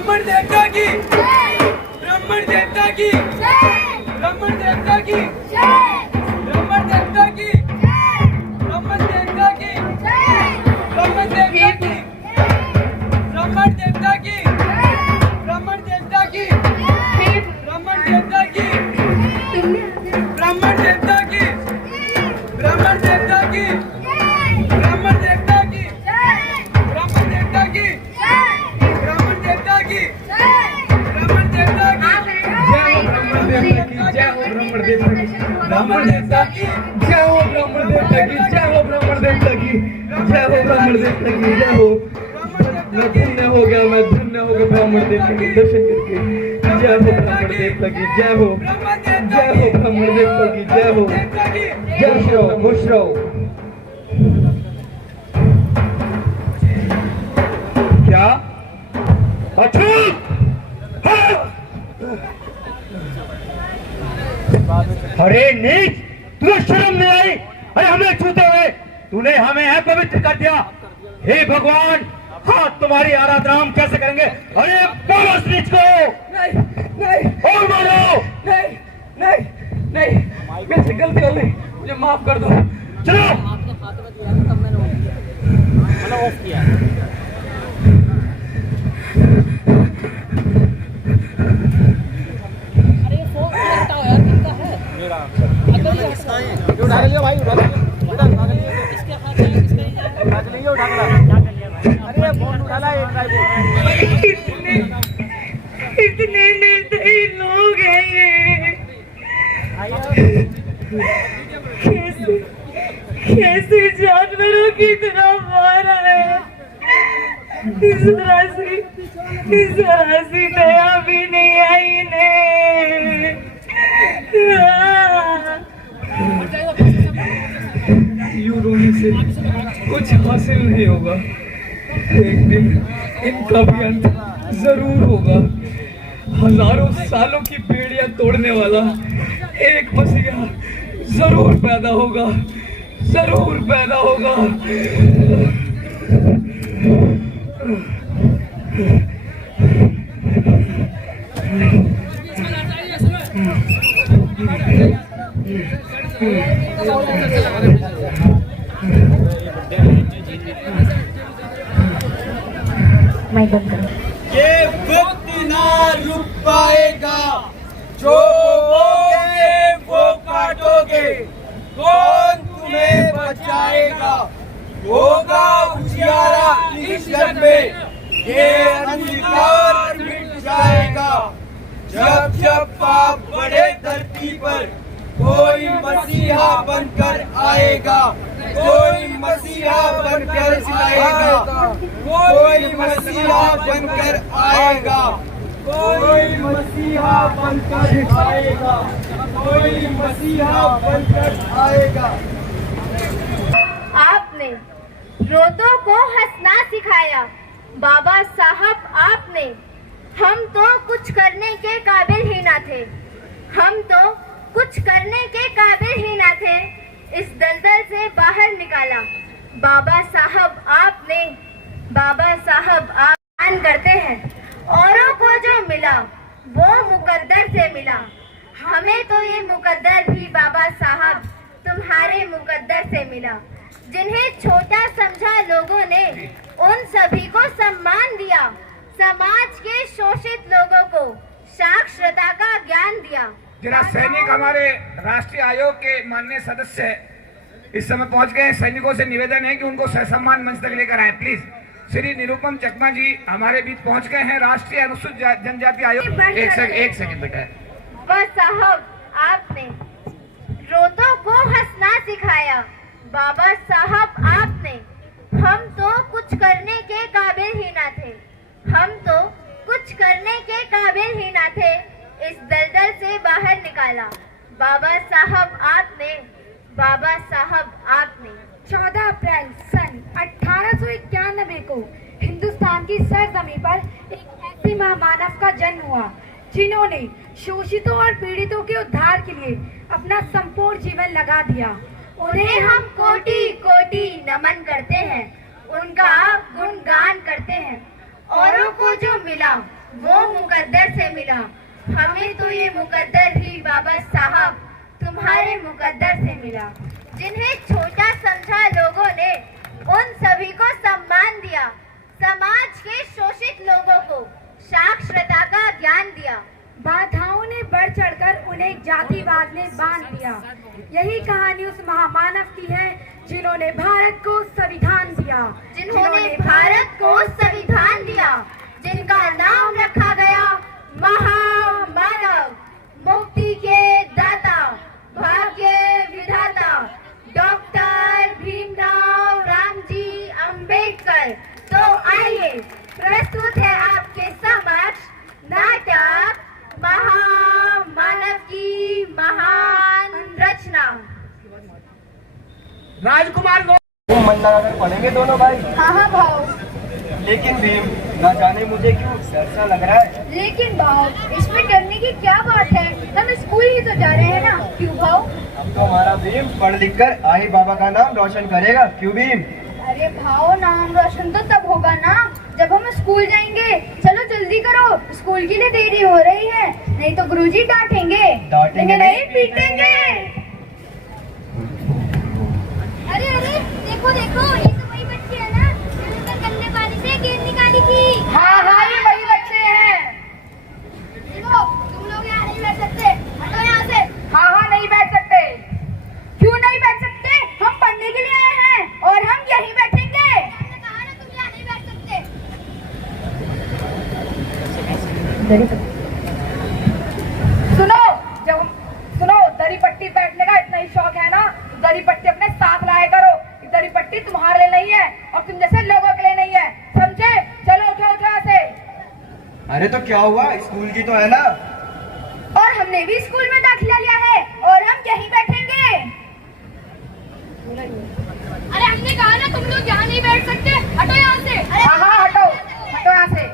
ब्राह्मण देवता की ब्राह्मण देवता की ब्राह्मण देवता की ब्राह्मण देवता की ब्राह्मण देवता की ब्राह्मण देवता की ब्राह्मण देवता की ब्राह्मण देवता की ब्राह्मण देवता की ब्राह्मण देवता की ब्राह्मण देवता की ब्राह्मण देवता की ब्राह्मण देवता की ब्राह्मण देवता की ब्राह्मण देवता की जय हो ब्राह्मण देवता की ब्राह्मण देवता की जय हो ब्राह्मण देवता की जय हो ब्राह्मण देवता की जय हो ब्राह्मण देवता की जय हो। मैं धन्य हो गया ब्राह्मण देवता के दर्शन करके। जय हो ब्राह्मण देवता की जय हो ब्राह्मण देवता की जय हो। जय श्रो खुश रहो। क्या अछूत अरे नीच, तुझे शर्म नहीं आई? अरे हमें छूते हुए तूने हमें अपवित्र कर दिया। हे भगवान, हाँ तुम्हारी आराधना हम कैसे करेंगे? अरे बोलो इस नीच को। नहीं नहीं और बोलो। नहीं नहीं नहीं, मेरे से गलती हो गई, मुझे माफ कर दो। चलो आपने खाते दिया तब मैंने ऑफ किया। उठा लियो भाई, उठा लियो, उठा लियो। इसके हाथ में किसका ही जाए? उठा लियो, उठा लियो। अरे फोन उठा ला, एक ट्राइपॉड। इतने निर्दयी लोग हैं ये। कैसे जानवरों की तरह मारा है। जरा सी दया भी नहीं आई इन्हें। यूं रोने से कुछ हासिल नहीं होगा। एक दिन इनका भी अंत जरूर होगा। हजारों सालों की पीढ़ियां तोड़ने वाला एक मसीहा जरूर पैदा होगा, जरूर पैदा होगा। ये वक्त ना रुक पाएगा, जो बोगे वो काटोगे, कौन तुम्हें बचाएगा? होगा उजियारा इस जग में, ये अंधकार मिट जाएगा। जब जब पाप बढ़े धरती पर, कोई मसीहा बनकर आएगा, कोई मसीहा बनकर आएगा, कोई मसीहा बनकर आएगा, कोई मसीहा बनकर आएगा, कोई मसीहा बनकर आएगा। आपने रोतों को हंसना सिखाया बाबा साहब आपने। हम तो कुछ करने के काबिल ही ना थे, हम तो कुछ करने के काबिल ही ना थे। इस दलदल से बाहर निकाला बाबा साहब आपने। बाबा साहब आप दान करते हैं, औरों को जो मिला वो मुकद्दर से मिला। हमें तो ये मुकद्दर भी बाबा साहब तुम्हारे मुकद्दर से मिला। जिन्हें छोटा समझा लोगों ने उन सभी को सम्मान दिया। समाज के शोषित लोगों को साक्षरता का ज्ञान दिया। जिला सैनिक हमारे राष्ट्रीय आयोग के माननीय सदस्य इस समय पहुंच गए। सैनिकों से निवेदन है कि उनको सहसम्मान मंच तक लेकर आए प्लीज। श्री निरुपम चकमा जी हमारे बीच पहुंच गए हैं, राष्ट्रीय अनुसूचित जनजाति आयोग। एक सेकंड बेटा। बस साहब आपने रोतों को हंसना सिखाया बाबा साहब आपने। हम तो कुछ करने के काबिल ही ना थे, हम तो कुछ करने के काबिल ही ना थे। इस दलदल से बाहर निकाला बाबा साहब आपने। बाबा साहब आपने 14 अप्रैल सन 1891 को हिंदुस्तान की सरजमी पर एक ऐसी महामानव का जन्म हुआ जिन्होंने शोषितों और पीड़ितों के उद्धार के लिए अपना संपूर्ण जीवन लगा दिया। उन्हें हम कोटि कोटि नमन करते हैं, उनका गुणगान करते हैं। औरों को जो मिला वो मुकद्दर से मिला। हमें तो ये मुकद्दर ही बाबा साहब तुम्हारे मुकद्दर से मिला। जिन्हें छोटा समझा लोगों ने उन सभी को सम्मान दिया। समाज के शोषित लोगों को साक्षरता का ज्ञान दिया। बाधाओं ने बढ़ चढ़कर उन्हें जातिवाद ने बांध दिया। यही कहानी उस महामानव की है जिन्होंने भारत को संविधान दिया। जिन्होंने भारत को संविधान दिया, जिनका नाम रखा गया महामानव, मुक्ति के दाता, भाग्य विधाता डॉक्टर भीमराव रामजी अंबेडकर। तो आइए प्रस्तुत है आपके समक्ष नाटक महामानव की महान रचना। राजकुमार को मंदार पढ़ेंगे दोनों भाई। हाँ भाव। लेकिन भीम न जाने मुझे क्यों डर सा लग रहा है। लेकिन भाव इसमें डरने की क्या बात है, हम स्कूल ही तो जा रहे हैं ना। क्यों भाव? अब तो हमारा भीम पढ़ लिख कर आई बाबा का नाम रोशन करेगा। क्यों भीम? अरे भाव नाम रोशन तो तब होगा ना जब हम स्कूल जाएंगे। चलो जल्दी करो, स्कूल के लिए देरी हो रही है, नहीं तो गुरुजी डांटेंगे। डांटेंगे नहीं, पीटेंगे। अरे अरे देखो देखो, ये तो वही बच्चे हैं ना जिन्होंने गन्ने पानी से गेंद निकाली थी। हाँ हाँ, ये वही बच्चे हैं। देखो तुम लोग यहाँ नहीं बैठ सकते, हटो यहाँ से। हाँ हाँ, नहीं बैठ सकते। क्यों नहीं बैठ सकते? हम पढ़ने के लिए आए हैं और हम यहीं बैठेंगे। मैंने कहा ना तुम यहाँ नहीं बैठ सकते। सुनो, सुनो, दरी पट्टी बैठने का इतना ही शौक है ना, दरी पट्टी अपने साथ लाया करो। दरी पट्टी तुम्हारे लिए नहीं है और तुम जैसे लोगों के लिए नहीं है, समझे? चलो उठो उठो यहाँ से। अरे तो क्या हुआ, स्कूल की तो है ना। और हमने भी स्कूल में दाखिला लिया है और हम यहीं बैठेंगे। अरे हमने कहा ना तुम लोग यहाँ नहीं बैठ सकते, हटो यहाँ से। हाँ हाँ, हटो हटो यहाँ से।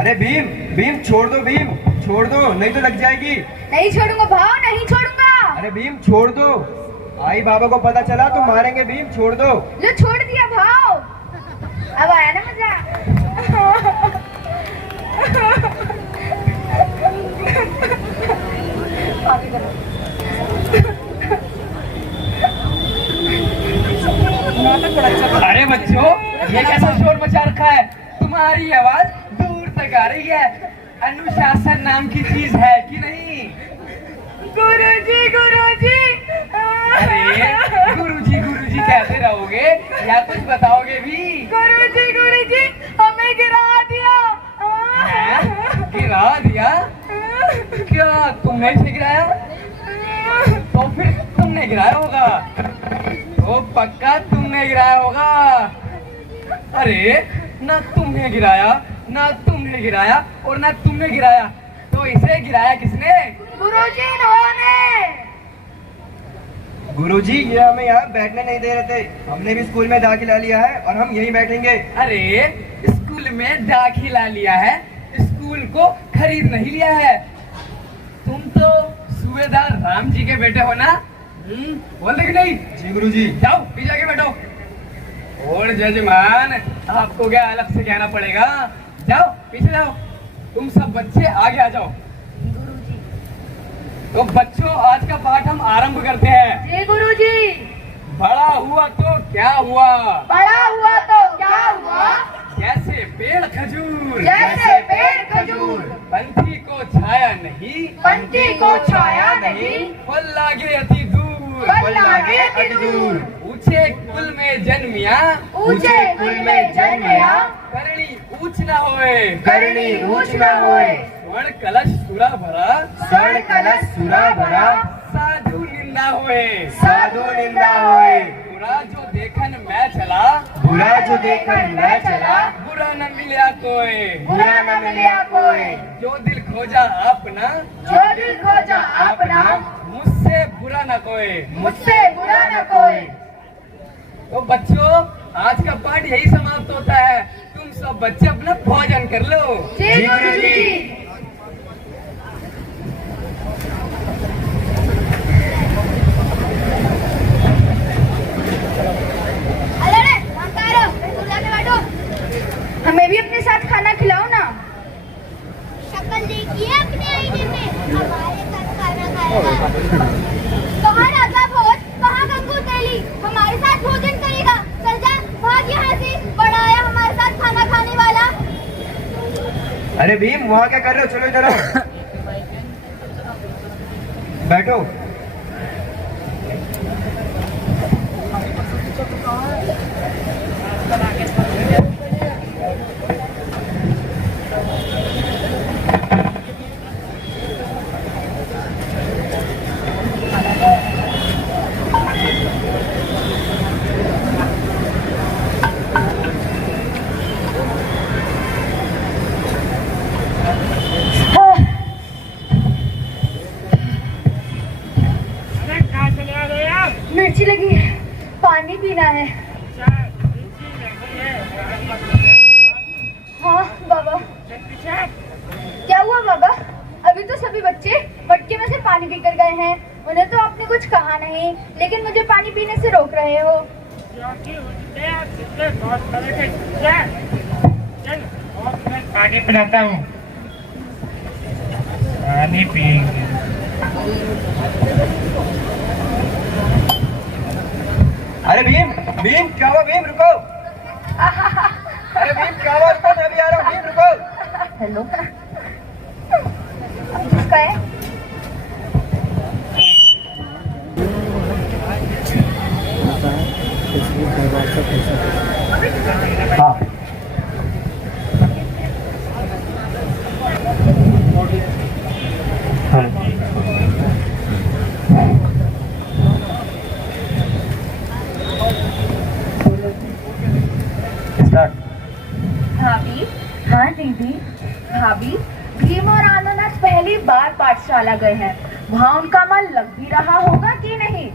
अरे भीम भीम छोड़ दो, भीम छोड़ दो, नहीं तो लग जाएगी। नहीं छोड़ूंगा भाव, नहीं छोड़ूंगा। अरे भीम छोड़ दो, आई बाबा को पता चला तो मारेंगे। भीम छोड़ दो। जो छोड़ दिया भाव, अब आया ना मजा। अरे बच्चों, ये कैसा शोर मचा रखा है? तुम्हारी आवाज दूर तक आ रही है। अनुशासन नाम की चीज है कि नहीं? गुरुजी गुरुजी। अरे गुरुजी कहते रहोगे या कुछ बताओगे भी? गुरुजी हमें गिरा दिया। हैं? गिरा दिया? क्या तुमने इसे गिराया? तो फिर तुमने गिराया होगा। तो पक्का तुमने गिराया होगा। अरे ना तुमने गिराया, ना तुमने गिराया और ना तुमने गिराया, तो इसे गिराया किसने? गुरुजी इन्होंने। गुरुजी ये हमें यहाँ बैठने नहीं दे रहे थे। हमने भी स्कूल में दाखिला लिया है और हम यहीं बैठेंगे। अरे स्कूल में दाखिला लिया है, स्कूल को खरीद नहीं लिया है। तुम तो सूबेदार राम जी के बेटे हो ना? बोल दे कि नहीं? जी गुरुजी। जाओ पीछे जाके बैठो। और जजमान, आपको क्या अलग से कहना पड़ेगा? जाओ पीछे जाओ। तुम सब बच्चे आगे आ जाओ। तो बच्चों, आज का पाठ हम आरंभ करते हैं। जी गुरुजी। बड़ा हुआ तो क्या हुआ? बड़ा हुआ तो क्या हुआ? जैसे पेड़ खजूर, जैसे पेड़ खजूर, पंथी को छाया नहीं, पंथी को छाया नहीं, फल लागे अति दूर, फल लागे अति दूर। ऊंचे कुल में जन्मिया, ऊंचे कुल में जन्मया, करणी ऊंच न होए, करणी ऊंच न होए, स्वर्ण कलश सुरा भरा, स्वर्ण कलश सुरा भरा, साधु निंदा होए, साधु निंदा होए। बुरा जो देखन मैं चला, बुरा जो देखकर मैं चला, बुरा न मिला कोई, बुरा न मिला कोई। जो दिल खोजा अपना, जो दिल खोजा अपना, मुझसे बुरा न कोई। मुझसे बुरा न कोई। तो बच्चों, आज का पाठ यही समाप्त होता है। तुम सब बच्चे अपना भोजन कर लो। जी गुरुजी। अरे रे, नमस्कार। अरे भीम वहाँ क्या कर रहे हो, चलो इधर आओ, बैठो। मिर्ची लगी है, पानी पीना है। हाँ बाबा। क्या हुआ बाबा? अभी तो सभी बच्चे मटके में से पानी पीकर गए हैं। उन्हें तो आपने कुछ कहा नहीं, लेकिन मुझे पानी पीने से रोक रहे हो। पानी पिलाता हूँ, पानी पिएंगे। अरे भीम, भीम क्या हुआ भीम, रुको। अरे भीम क्या हुआ, रुको, मैं अभी आ रहा हूँ, भीम रुको। हेलो, किसका है? हाँ स्टार्ट। भाभी। हाँ दीदी। भाभी, भीम और आनंद आज पहली बार पाठशाला गए हैं। वहाँ उनका मन लग भी रहा होगा कि नहीं?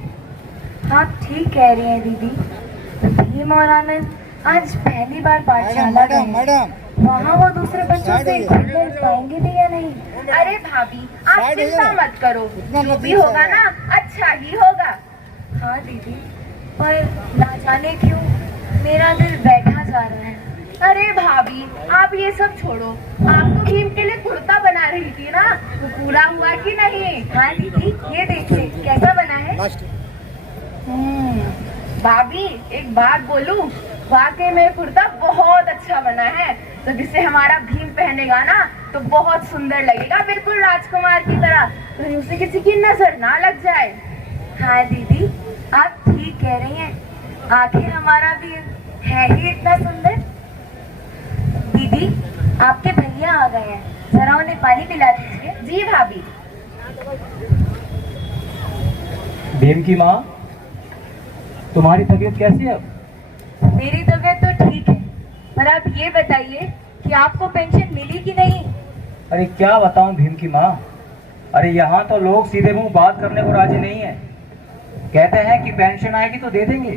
हाँ ठीक कह रही हैं दीदी। भीम और आनंद आज पहली बार पाठशाला गए हैं। वहाँ वो दूसरे बच्चों से घुल मिल पाएंगे भी या नहीं? अरे भाभी, आप चिंता मत करो, जो भी होगा ना अच्छा ही होगा। हाँ दीदी, पर ना जाने क्यों मेरा दिल बैठा जा रहा है। अरे भाभी, आप ये सब छोड़ो। आप तो भीम के लिए कुर्ता बना रही थी ना, वो पूरा हुआ कि नहीं? हाँ दीदी, ये देखिए कैसा बना है। भाभी एक बात बोलूं, वाकई में कुर्ता बहुत अच्छा बना है। तो जिसे हमारा भीम पहनेगा ना तो बहुत सुंदर लगेगा, बिल्कुल राजकुमार की तरह, कहीं उसे किसी की नजर ना लग जाए। हाँ दीदी, आप ठीक कह रही हैं। आखिर हमारा भीम है ही इतना सुंदर। दीदी, आपके भैया आ गए हैं, जरा उन्हें पानी पिला दीजिए। जी भाभी। भीम की माँ, तुम्हारी तबीयत कैसी है अब? मेरी तबीयत तो ठीक है, पर आप ये बताइए कि आपको पेंशन मिली कि नहीं? अरे क्या बताऊं भीम की माँ, अरे यहाँ तो लोग सीधे मुंह बात करने को राजी नहीं है। कहते हैं कि पेंशन आएगी तो दे देंगे,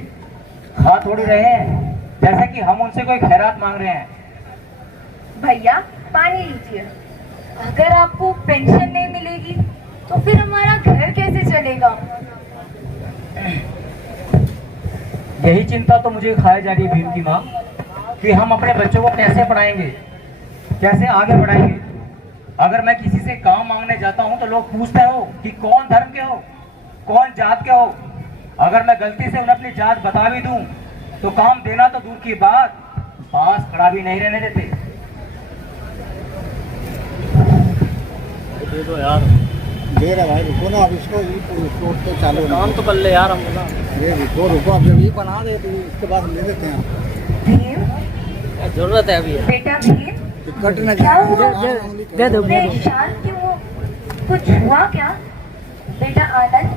खा थोड़ी रहे हैं जैसे कि हम उनसे कोई खैरात मांग रहे हैं। भैया पानी लीजिए। अगर आपको पेंशन नहीं मिलेगी तो फिर हमारा घर कैसे चलेगा? यही चिंता तो मुझे खाई जा रही है भीम की माँ, कि हम अपने बच्चों को कैसे पढ़ाएंगे, कैसे आगे बढ़ाएंगे। अगर मैं किसी से काम मांगने जाता हूँ तो लोग पूछते हो कि कौन धर्म के हो, कौन जात के हो। अगर मैं गलती से उन्हें अपनी जात बता भी दूं तो काम देना तो दूर की बात, पास खड़ा भी नहीं रहने देते। दे दो यार, दे रहा भाई, रुको ना अब इसको तो चालू काम तो कर ले यार। हम ये रुको अब जब ये बना दे तो इसके बाद हम ले लेते हैं। भीम, जरूरत है अभी बेटा भीम, कट ना क्या हुआ? दे दो। परेशान क्यों हो? कुछ हुआ क्या? बेटा आनंद,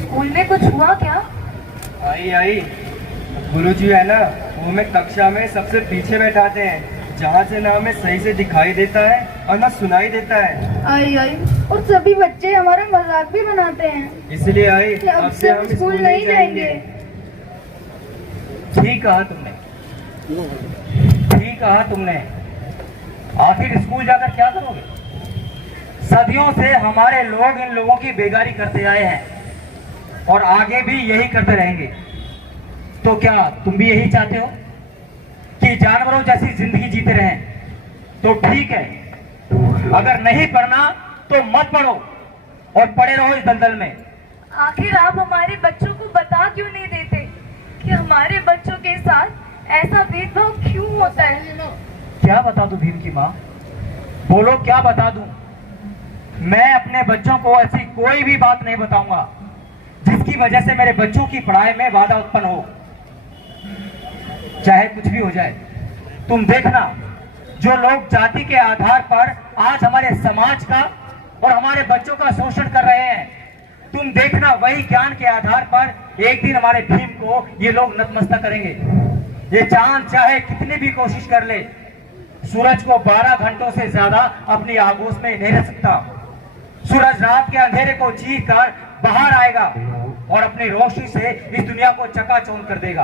स्कूल में कुछ हुआ क्या? आई गुरुजी है ना, वो हमें कक्षा में सबसे पीछे बैठाते हैं, जहाँ से ना हमें सही से दिखाई देता है और ना सुनाई देता है। आई और सभी बच्चे हमारा मजाक भी बनाते हैं। इसलिए आई अब से हम स्कूल नहीं जाएंगे। ठीक कहा तुमने, ठीक कहा तुमने। आखिर स्कूल जाकर क्या करोगे? सदियों से हमारे लोग इन लोगों की बेगारी करते आए हैं और आगे भी यही करते रहेंगे। तो क्या तुम भी यही चाहते हो कि जानवरों जैसी जिंदगी जीते रहें? तो ठीक है, अगर नहीं पढ़ना तो मत पढ़ो और पड़े रहो इस दलदल में। आखिर आप हमारे बच्चों को बता क्यों नहीं देते कि हमारे बच्चों के साथ ऐसा भेदभाव क्यों होता है? क्या बता दूं भीम की माँ, बोलो क्या बता दूं? मैं अपने बच्चों को ऐसी कोई भी बात नहीं बताऊंगा जिसकी वजह से मेरे बच्चों की पढ़ाई में बाधा उत्पन्न हो, चाहे कुछ भी हो जाए। तुम देखना, जो लोग जाति के आधार पर आज हमारे समाज का और हमारे बच्चों का शोषण कर रहे हैं, तुम देखना वही ज्ञान के आधार पर एक दिन हमारे भीम को ये लोग नतमस्तक करेंगे। ये चांद चाहे कितनी भी कोशिश कर ले, सूरज को 12 घंटों से ज्यादा अपनी आगोश में नहीं रह सकता। सूरज रात के अंधेरे को चीर कर बाहर आएगा और अपनी रोशनी से इस दुनिया को चकाचौंध कर देगा।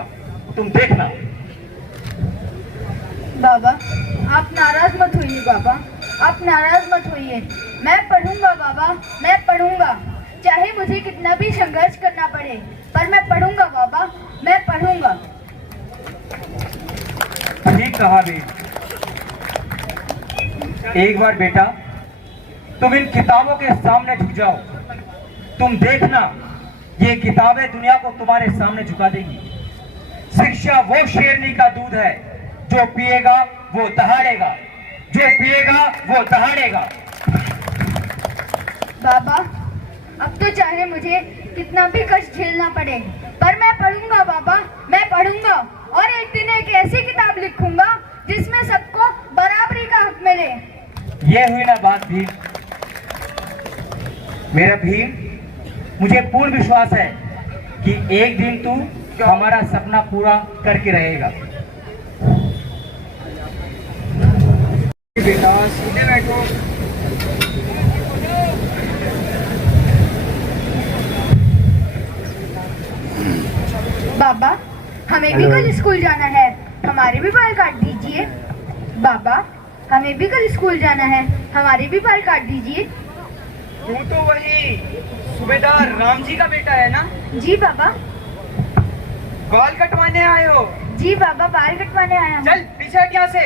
तुम देखना। बाबा, आप नाराज मत होइए बाबा, आप नाराज मत होइए। मैं पढ़ूंगा बाबा, मैं पढ़ूंगा, चाहे मुझे कितना भी संघर्ष करना पड़े, पर मैं पढ़ूंगा बाबा, मैं पढ़ूंगा। ठीक कहा बे। एक बार बेटा तुम इन किताबों के सामने झुक जाओ। तुम देखना, ये किताबें दुनिया को तुम्हारे सामने झुका देगी। शिक्षा वो शेरनी का दूध है, जो पिएगा वो दहाड़ेगा, जो पिएगा वो दहाड़ेगा। बाबा, अब तो चाहे मुझे कितना भी कष्ट झेलना पड़े, पर मैं पढ़ूंगा बाबा, मैं पढ़ूंगा, और एक दिन एक ऐसी किताब लिखूंगा जिसमें सबको बराबरी का हक मिले। ये हुई ना बात भीम। मेरा भीम, मुझे पूर्ण विश्वास है कि एक दिन तू हमारा सपना पूरा करके रहेगा। बेटा सीधे बैठो। बाबा, हमें भी कल स्कूल जाना है, हमारे भी बाल काट दीजिए। बाबा, हमें भी कल स्कूल जाना है, हमारे भी बाल काट दीजिए। तू तो वही सूबेदार राम जी का बेटा है ना? जी बाबा। बाल कटवाने आए हो? जी बाबा, बाल कटवाने आया हूँ। चल पीछे हट यहाँ से।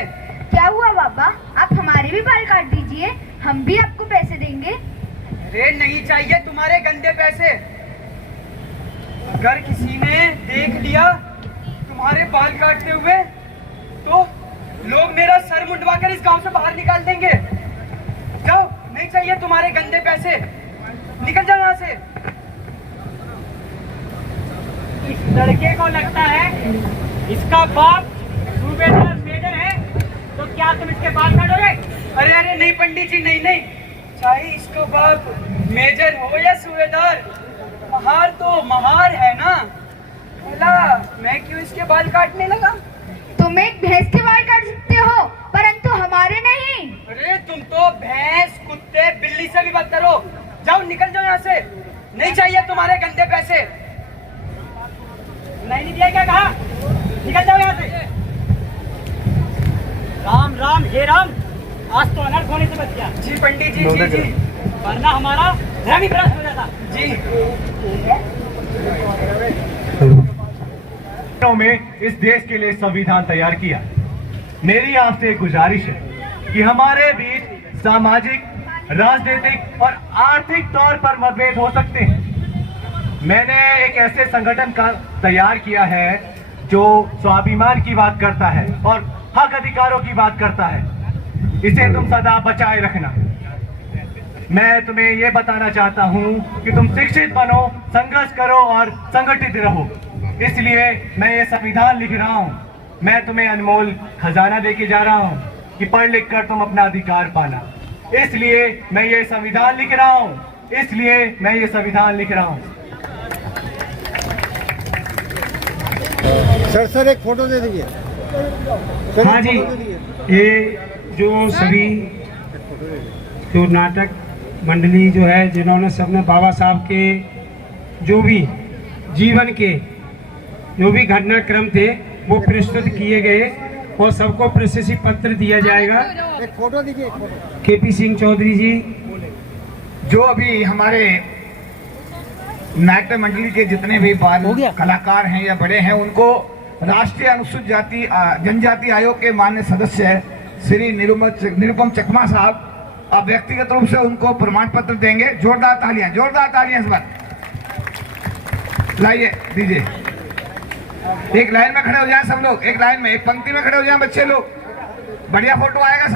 क्या हुआ बाबा, आप हमारे भी बाल काट दीजिए, हम भी आपको पैसे देंगे। अरे नहीं चाहिए तुम्हारे गंदे पैसे। अगर किसी ने देख लिया तुम्हारे बाल काटते हुए तो लोग मेरा सर मुंडवाकर इस गांव से बाहर निकाल देंगे। जाओ, नहीं चाहिए तुम्हारे गंदे पैसे, निकल जाओ यहाँ से। इस लड़के को लगता है इसका बाप सूबेदार मेजर है, तो क्या तुम इसके बाल काटोगे? अरे अरे नहीं पंडित जी, नहीं नहीं, चाहे इसका बाप मेजर हो या सूबेदार, महार तो महार है ना। बोला मैं क्यों इसके बाल काटने लगा? तुम एक भैंस के बाल काट सकते हो, परंतु हमारे नहीं। अरे तुम तो भैंस, कुत्ते, बिल्ली से भी बात करो। जाओ, निकल जाओ यहाँ से, नहीं चाहिए तुम्हारे गंदे पैसे। नहीं दिया क्या कहा? निकल जाओ यहाँ से। राम राम, हे राम, आज तो अनर्थ होने से बच गया। जी पंडित जी, जी जी, वरना हमारा धर्म ही भ्रष्ट हो जाता। जी। में इस देश के लिए संविधान तैयार किया। मेरी आपसे एक गुजारिश है कि हमारे बीच सामाजिक, राजनीतिक और आर्थिक तौर पर मतभेद हो सकते हैं। मैंने एक ऐसे संगठन का तैयार किया है जो स्वाभिमान की बात करता है और हक अधिकारों की बात करता है। इसे तुम सदा बचाए रखना। मैं तुम्हें यह बताना चाहता हूं कि तुम शिक्षित बनो, संघर्ष करो और संगठित रहो। इसलिए मैं ये संविधान लिख रहा हूं। मैं तुम्हें अनमोल खजाना देके जा रहा हूं कि पढ़ लिख कर तुम अपना अधिकार पाना। इसलिए मैं ये संविधान लिख रहा हूं, इसलिए मैं ये संविधान लिख रहा हूं। सर एक फोटो दे दीजिए। हाँ जी, ये जो सभी जो नाटक मंडली जो है, जिन्होंने सबने बाबा साहब के जो भी जीवन के जो भी घटनाक्रम थे वो प्रस्तुत किए गए और सबको प्रशस्ति पत्र दिया जाएगा। एक फोटो दीजिए। केपी सिंह चौधरी जी, जो अभी हमारे नाट्य मंडली के जितने भी बाल कलाकार हैं या बड़े हैं, उनको राष्ट्रीय अनुसूचित जाति जनजाति आयोग के माननीय सदस्य श्री निरुपम चकमा साहब अब व्यक्तिगत रूप से उनको प्रमाण पत्र देंगे। जोरदार तालियां इस बार लाइए, दीजिए। एक लाइन में खड़े हो जाए सब लोग, एक लाइन में, एक पंक्ति में खड़े हो जाए बच्चे लोग। बढ़िया फोटो आएगा सब।